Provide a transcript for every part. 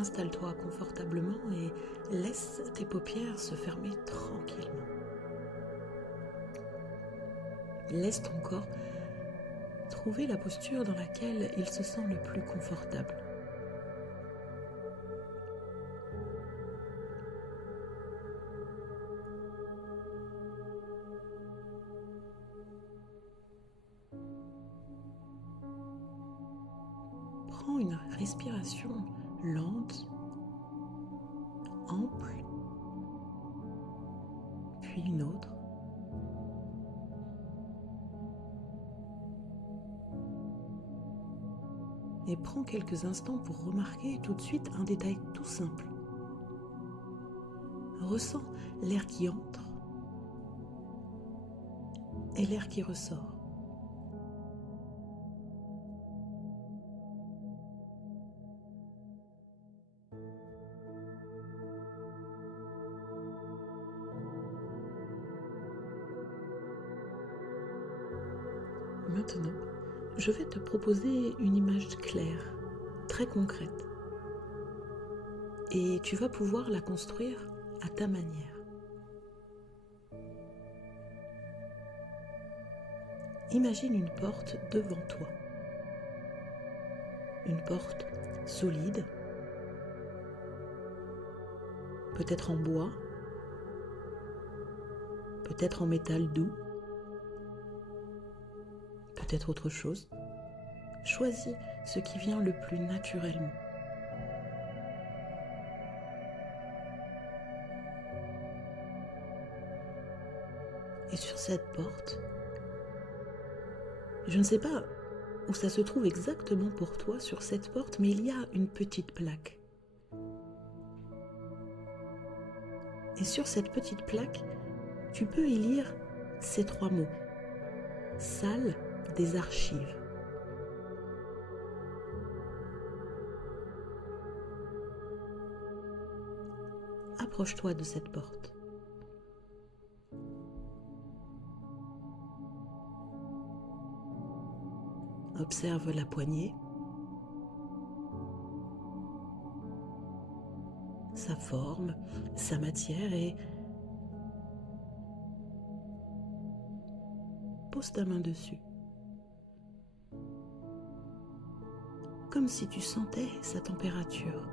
installe-toi confortablement et laisse tes paupières se fermer tranquillement. Laisse ton corps trouver la posture dans laquelle il se sent le plus confortable. Prends une respiration lente, ample, puis une autre. Et prends quelques instants pour remarquer tout de suite un détail tout simple. Ressens l'air qui entre et l'air qui ressort. Maintenant, je vais te proposer une image claire, très concrète. Et tu vas pouvoir la construire à ta manière. Imagine une porte devant toi. Une porte solide, peut-être en bois, peut-être en métal doux, peut-être autre chose. Choisis ce qui vient le plus naturellement. Et sur cette porte, je ne sais pas où ça se trouve exactement pour toi sur cette porte, mais il y a une petite plaque. Et sur cette petite plaque, tu peux y lire ces 3 mots. Salle des archives. Approche-toi de cette porte. Observe la poignée, sa forme, sa matière et pose ta main dessus. Comme si tu sentais sa température.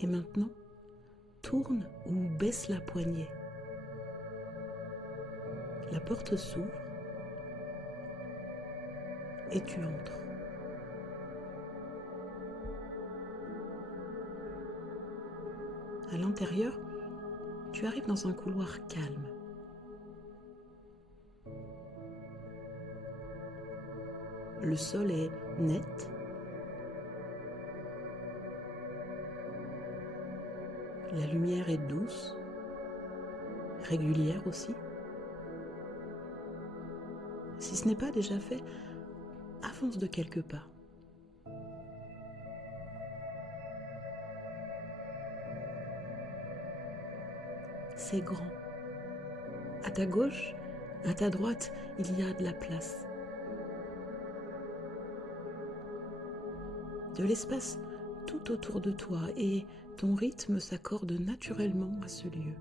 Et maintenant, tourne ou baisse la poignée. La porte s'ouvre et tu entres. À l'intérieur, tu arrives dans un couloir calme. Le sol est net. La lumière est douce, régulière aussi. Si ce n'est pas déjà fait, avance de quelques pas. C'est grand. À ta gauche, à ta droite, il y a de la place. De l'espace tout autour de toi et ton rythme s'accorde naturellement à ce lieu.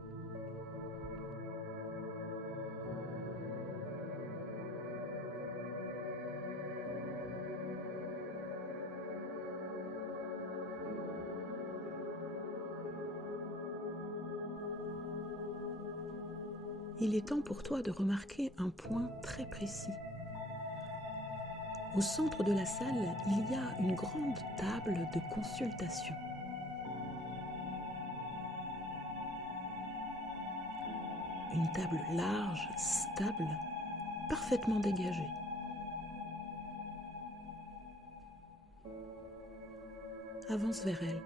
Il est temps pour toi de remarquer un point très précis. Au centre de la salle, il y a une grande table de consultation. Une table large, stable, parfaitement dégagée. Avance vers elle.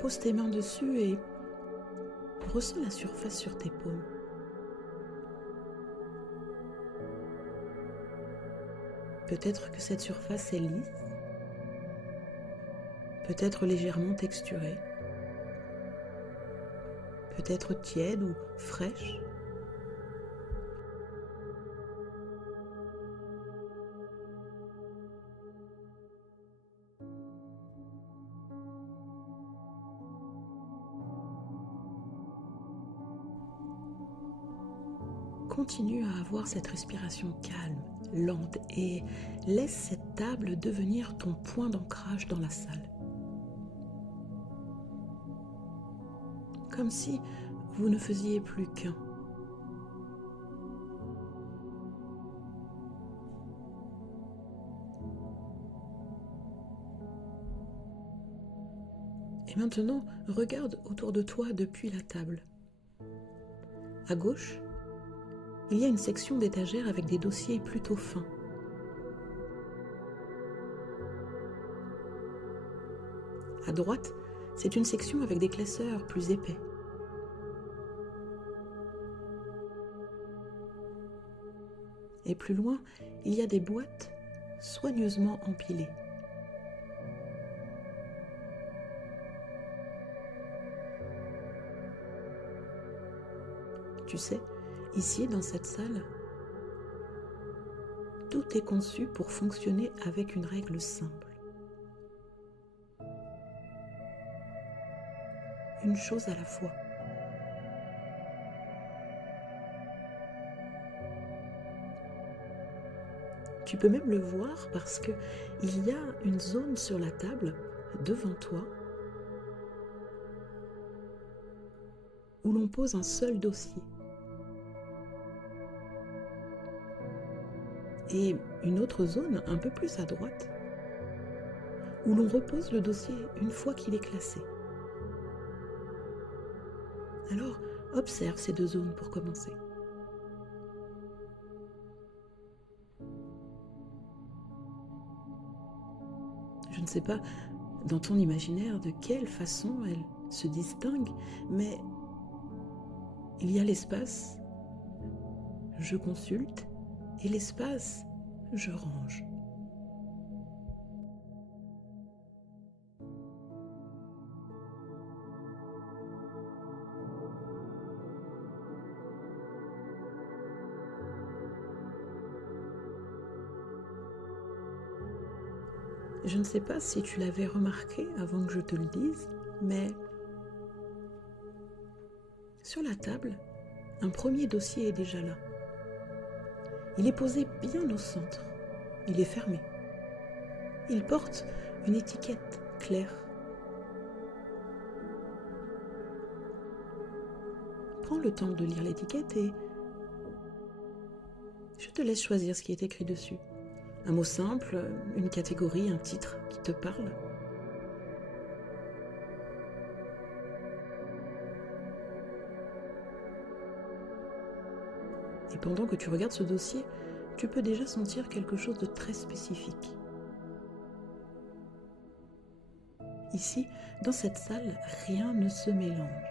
Pose tes mains dessus et ressens la surface sur tes paumes. Peut-être que cette surface est lisse, peut-être légèrement texturée, peut-être tiède ou fraîche. Continue à avoir cette respiration calme, lente et laisse cette table devenir ton point d'ancrage dans la salle. Comme si vous ne faisiez plus qu'un. Et maintenant, regarde autour de toi depuis la table. À gauche, il y a une section d'étagères avec des dossiers plutôt fins. À droite, c'est une section avec des classeurs plus épais. Et plus loin, il y a des boîtes soigneusement empilées. Tu sais, ici, dans cette salle, tout est conçu pour fonctionner avec une règle simple. Une chose à la fois. Tu peux même le voir parce que il y a une zone sur la table, devant toi, où l'on pose un seul dossier. Et une autre zone, un peu plus à droite, où l'on repose le dossier une fois qu'il est classé. Alors, observe ces deux zones pour commencer. Je ne sais pas, dans ton imaginaire, de quelle façon elles se distinguent, mais il y a l'espace « je consulte » et l'espace « je range ». Je ne sais pas si tu l'avais remarqué avant que je te le dise, mais sur la table, un premier dossier est déjà là. Il est posé bien au centre. Il est fermé. Il porte une étiquette claire. Prends le temps de lire l'étiquette et je te laisse choisir ce qui est écrit dessus. Un mot simple, une catégorie, un titre qui te parle. Et pendant que tu regardes ce dossier, tu peux déjà sentir quelque chose de très spécifique. Ici, dans cette salle, rien ne se mélange.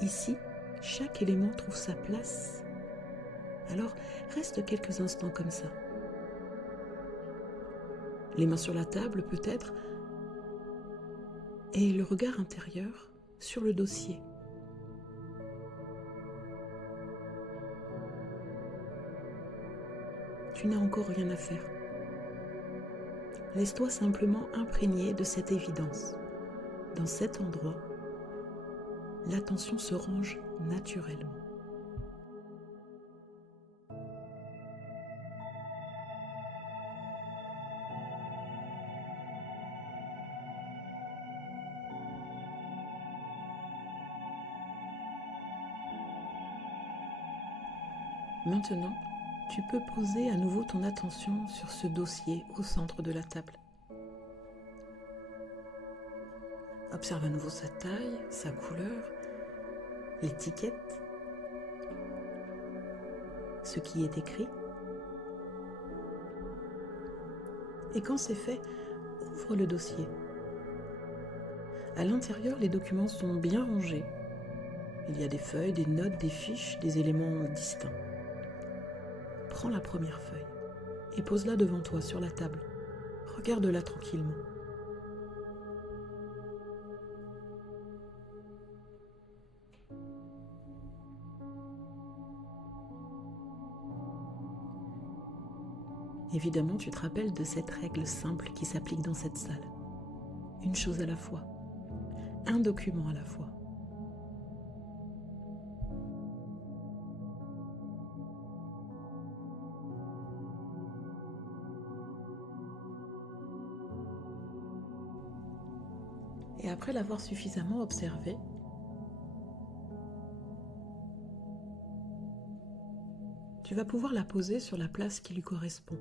Ici, chaque élément trouve sa place. Alors, reste quelques instants comme ça. Les mains sur la table peut-être, et le regard intérieur sur le dossier. Tu n'as encore rien à faire. Laisse-toi simplement imprégner de cette évidence. Dans cet endroit, l'attention se range naturellement. Maintenant, tu peux poser à nouveau ton attention sur ce dossier au centre de la table. Observe à nouveau sa taille, sa couleur, l'étiquette, ce qui est écrit. Et quand c'est fait, ouvre le dossier. À l'intérieur, les documents sont bien rangés. Il y a des feuilles, des notes, des fiches, des éléments distincts. Prends la première feuille et pose-la devant toi sur la table. Regarde-la tranquillement. Évidemment, tu te rappelles de cette règle simple qui s'applique dans cette salle. Une chose à la fois, un document à la fois. Et après l'avoir suffisamment observé, tu vas pouvoir la poser sur la place qui lui correspond.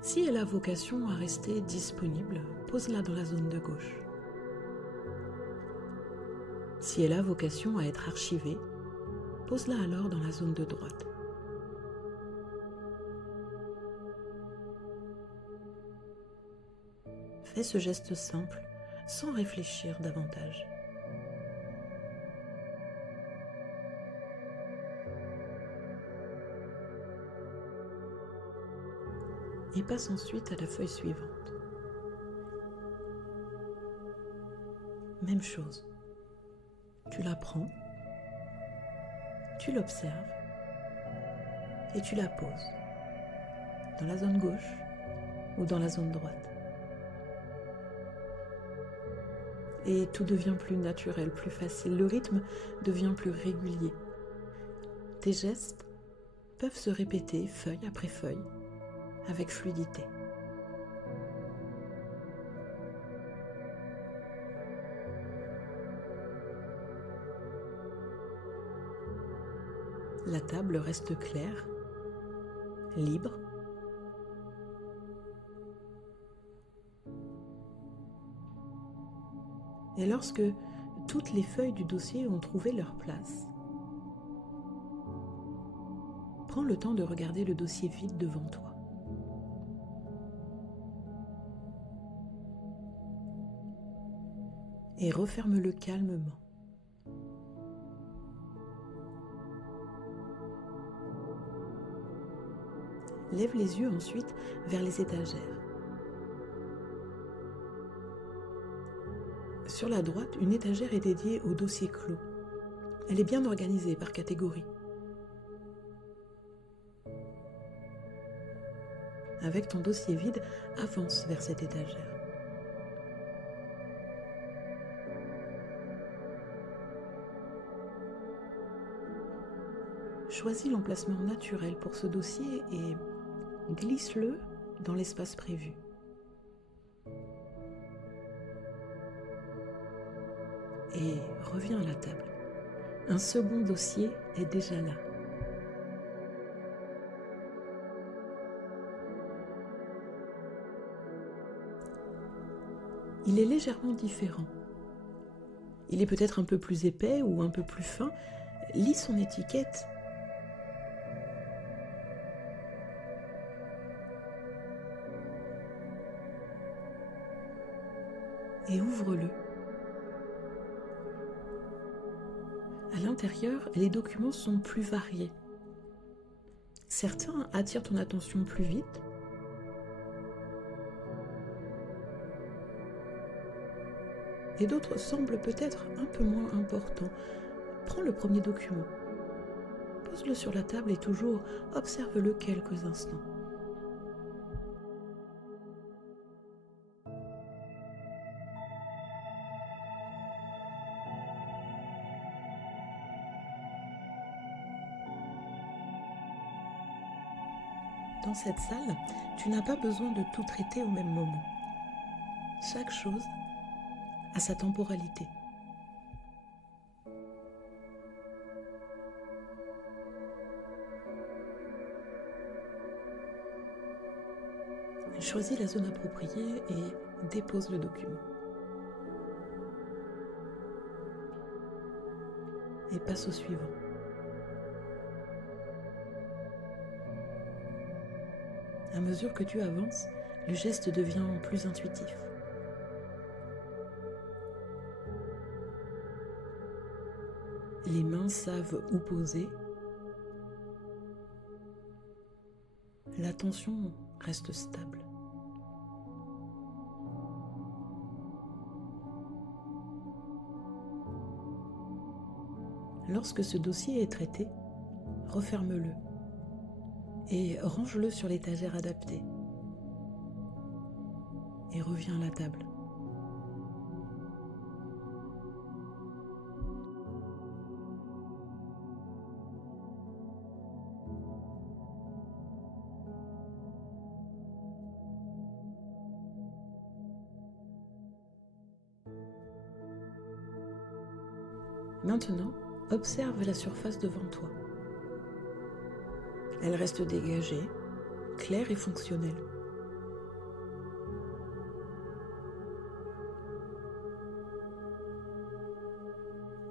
Si elle a vocation à rester disponible, pose-la dans la zone de gauche. Si elle a vocation à être archivée, pose-la alors dans la zone de droite. Fais ce geste simple, sans réfléchir davantage. Et passe ensuite à la feuille suivante. Même chose. Tu la prends, tu l'observes et tu la poses dans la zone gauche ou dans la zone droite. Et tout devient plus naturel, plus facile. Le rythme devient plus régulier. Tes gestes peuvent se répéter feuille après feuille avec fluidité. La table reste claire, libre. Et lorsque toutes les feuilles du dossier ont trouvé leur place, prends le temps de regarder le dossier vide devant toi. Et referme-le calmement. Lève les yeux ensuite vers les étagères. Sur la droite, une étagère est dédiée au dossier clos. Elle est bien organisée par catégorie. Avec ton dossier vide, avance vers cette étagère. Choisis l'emplacement naturel pour ce dossier et glisse-le dans l'espace prévu. Et reviens à la table. Un second dossier est déjà là. Il est légèrement différent. Il est peut-être un peu plus épais ou un peu plus fin. Lis son étiquette. Et ouvre-le. À l'intérieur, les documents sont plus variés. Certains attirent ton attention plus vite. Et d'autres semblent peut-être un peu moins importants. Prends le premier document. Pose-le sur la table et toujours observe-le quelques instants. Dans cette salle, tu n'as pas besoin de tout traiter au même moment. Chaque chose a sa temporalité. Choisis la zone appropriée et dépose le document. Et passe au suivant. À mesure que tu avances, le geste devient plus intuitif. Les mains savent où poser l'attention reste stable. Lorsque ce dossier est traité, referme-le et range-le sur l'étagère adaptée. Et reviens à la table. Maintenant, observe la surface devant toi. Elle reste dégagée, claire et fonctionnelle.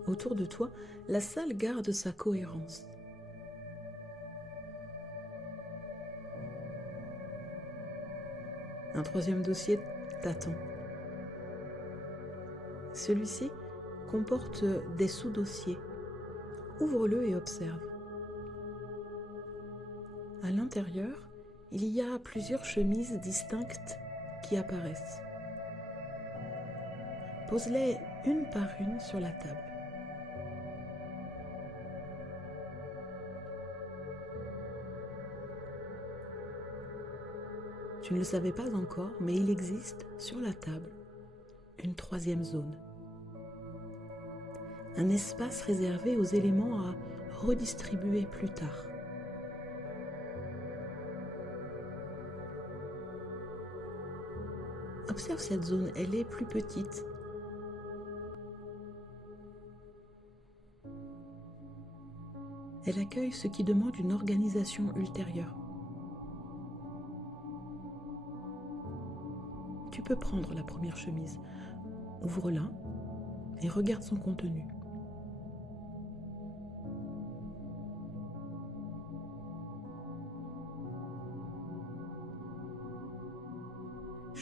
Autour de toi, la salle garde sa cohérence. Un troisième dossier t'attend. Celui-ci comporte des sous-dossiers. Ouvre-le et observe. À l'intérieur, il y a plusieurs chemises distinctes qui apparaissent. Pose-les une par une sur la table. Tu ne le savais pas encore, mais il existe sur la table une troisième zone. Un espace réservé aux éléments à redistribuer plus tard. Observe cette zone, elle est plus petite. Elle accueille ce qui demande une organisation ultérieure. Tu peux prendre la première chemise, ouvre-la et regarde son contenu.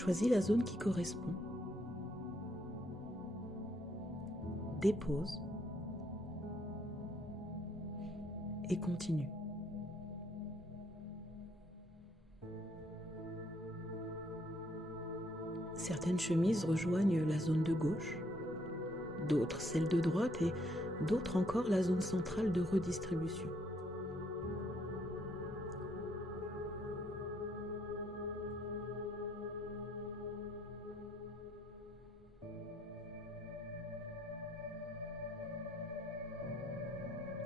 Choisis la zone qui correspond. Dépose et continue. Certaines chemises rejoignent la zone de gauche, d'autres celle de droite et d'autres encore la zone centrale de redistribution.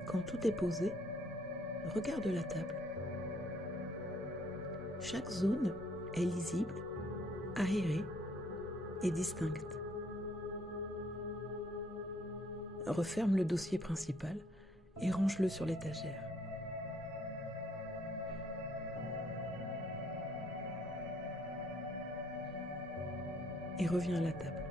Quand tout est posé, regarde la table. Chaque zone est lisible, aérée et distincte. Referme le dossier principal et range-le sur l'étagère. Et reviens à la table.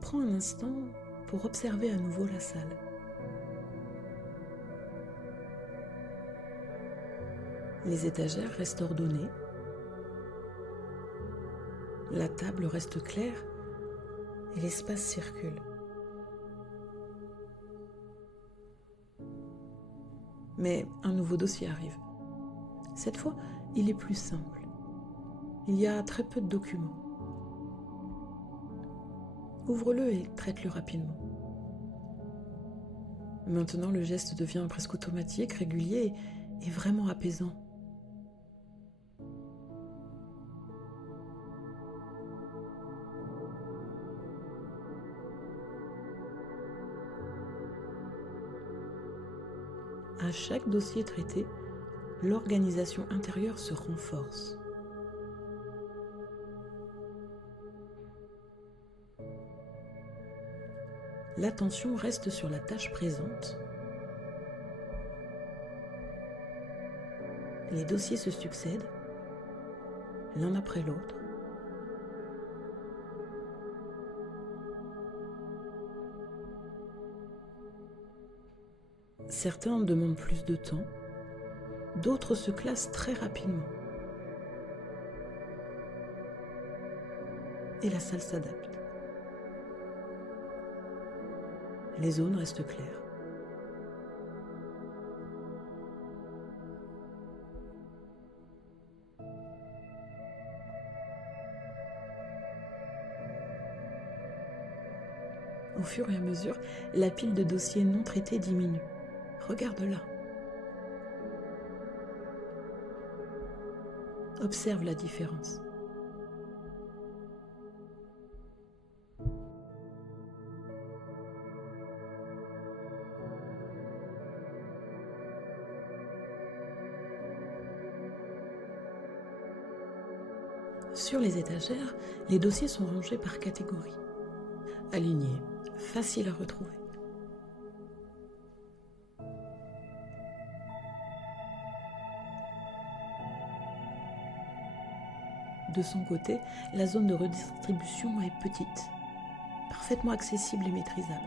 Prends un instant pour observer à nouveau la salle. Les étagères restent ordonnées. La table reste claire et l'espace circule. Mais un nouveau dossier arrive. Cette fois, il est plus simple. Il y a très peu de documents. Ouvre-le et traite-le rapidement. Maintenant, le geste devient presque automatique, régulier et vraiment apaisant. À chaque dossier traité, l'organisation intérieure se renforce. L'attention reste sur la tâche présente. Les dossiers se succèdent, l'un après l'autre. Certains demandent plus de temps, d'autres se classent très rapidement. Et la salle s'adapte. Les zones restent claires. Au fur et à mesure, la pile de dossiers non traités diminue. Regarde-la. Observe la différence. Sur les étagères, les dossiers sont rangés par catégorie. Alignés, faciles à retrouver. De son côté, la zone de redistribution est petite, parfaitement accessible et maîtrisable.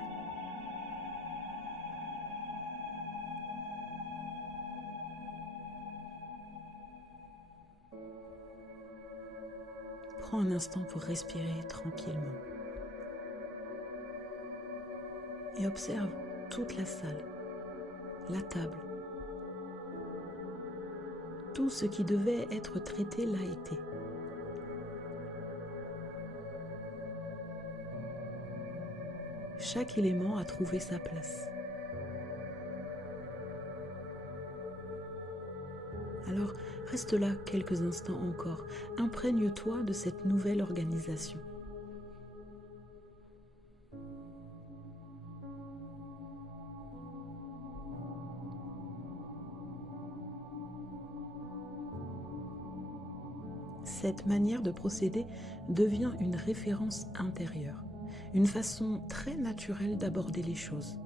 Prends un instant pour respirer tranquillement. Et observe toute la salle, la table. Tout ce qui devait être traité l'a été. Chaque élément a trouvé sa place. Alors, reste là quelques instants encore. Imprègne-toi de cette nouvelle organisation. Cette manière de procéder devient une référence intérieure, une façon très naturelle d'aborder les choses.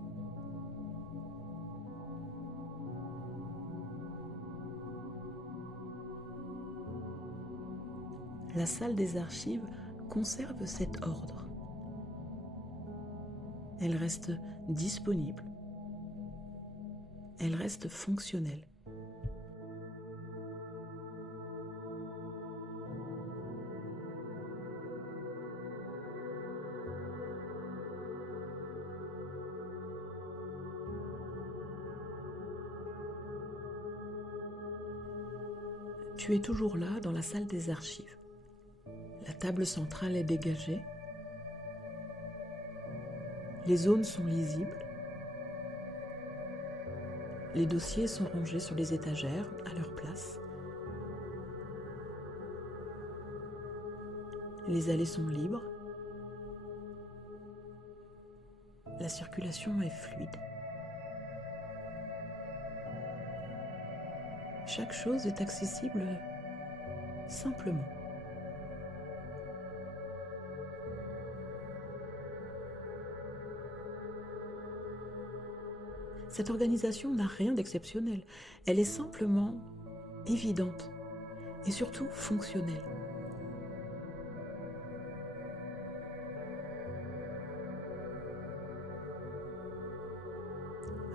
La salle des archives conserve cet ordre. Elle reste disponible. Elle reste fonctionnelle. Tu es toujours là dans la salle des archives. La table centrale est dégagée. Les zones sont lisibles. Les dossiers sont rangés sur les étagères à leur place. Les allées sont libres. La circulation est fluide. Chaque chose est accessible simplement. Cette organisation n'a rien d'exceptionnel. Elle est simplement évidente et surtout fonctionnelle.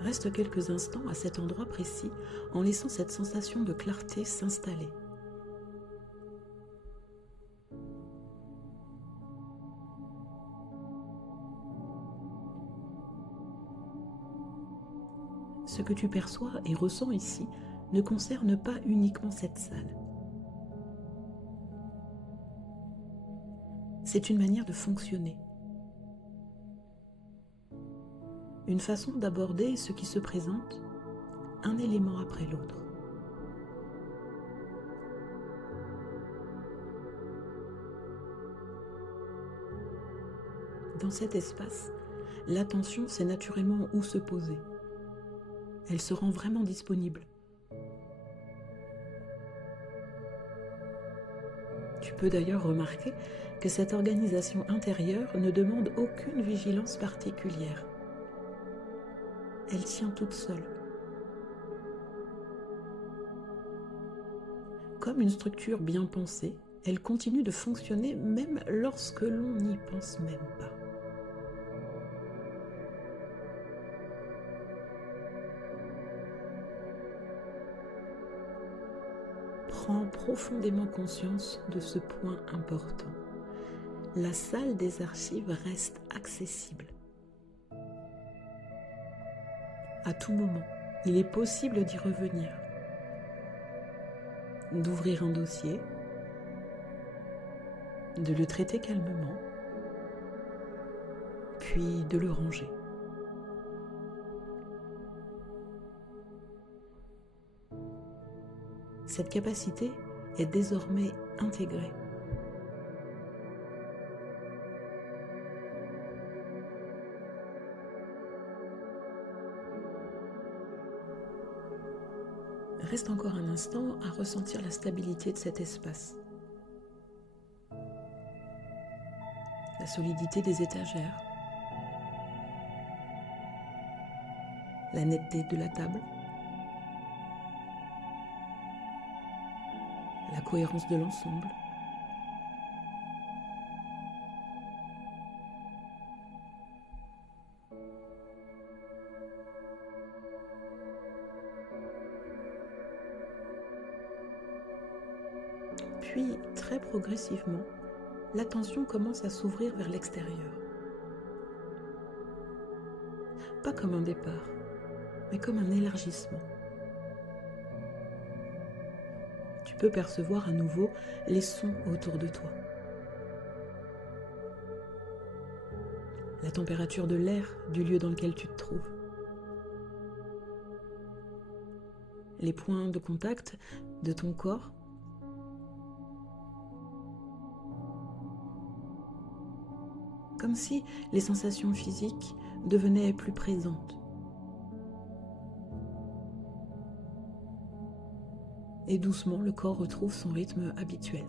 Reste quelques instants à cet endroit précis en laissant cette sensation de clarté s'installer. Ce que tu perçois et ressens ici ne concerne pas uniquement cette salle. C'est une manière de fonctionner. Une façon d'aborder ce qui se présente, un élément après l'autre. Dans cet espace, l'attention sait naturellement où se poser. Elle se rend vraiment disponible. Tu peux d'ailleurs remarquer que cette organisation intérieure ne demande aucune vigilance particulière. Elle tient toute seule. Comme une structure bien pensée, elle continue de fonctionner même lorsque l'on n'y pense même pas. Prends profondément conscience de ce point important. La salle des archives reste accessible. à tout moment. Il est possible d'y revenir. D'ouvrir un dossier, de le traiter calmement, puis de le ranger. Cette capacité est désormais intégrée. Reste encore un instant à ressentir la stabilité de cet espace. La solidité des étagères. La netteté de la table. La cohérence de l'ensemble. Puis, très progressivement, l'attention commence à s'ouvrir vers l'extérieur. Pas comme un départ, mais comme un élargissement. Tu peux percevoir à nouveau les sons autour de toi. La température de l'air du lieu dans lequel tu te trouves. Les points de contact de ton corps. Comme si les sensations physiques devenaient plus présentes. Et doucement, le corps retrouve son rythme habituel.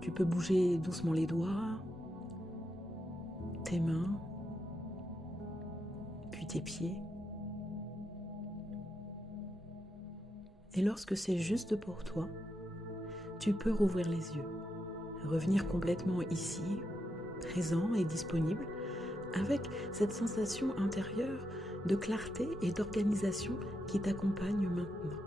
Tu peux bouger doucement les doigts, tes mains, puis tes pieds. Et lorsque c'est juste pour toi, tu peux rouvrir les yeux, revenir complètement ici, présent et disponible, avec cette sensation intérieure de clarté et d'organisation qui t'accompagne maintenant.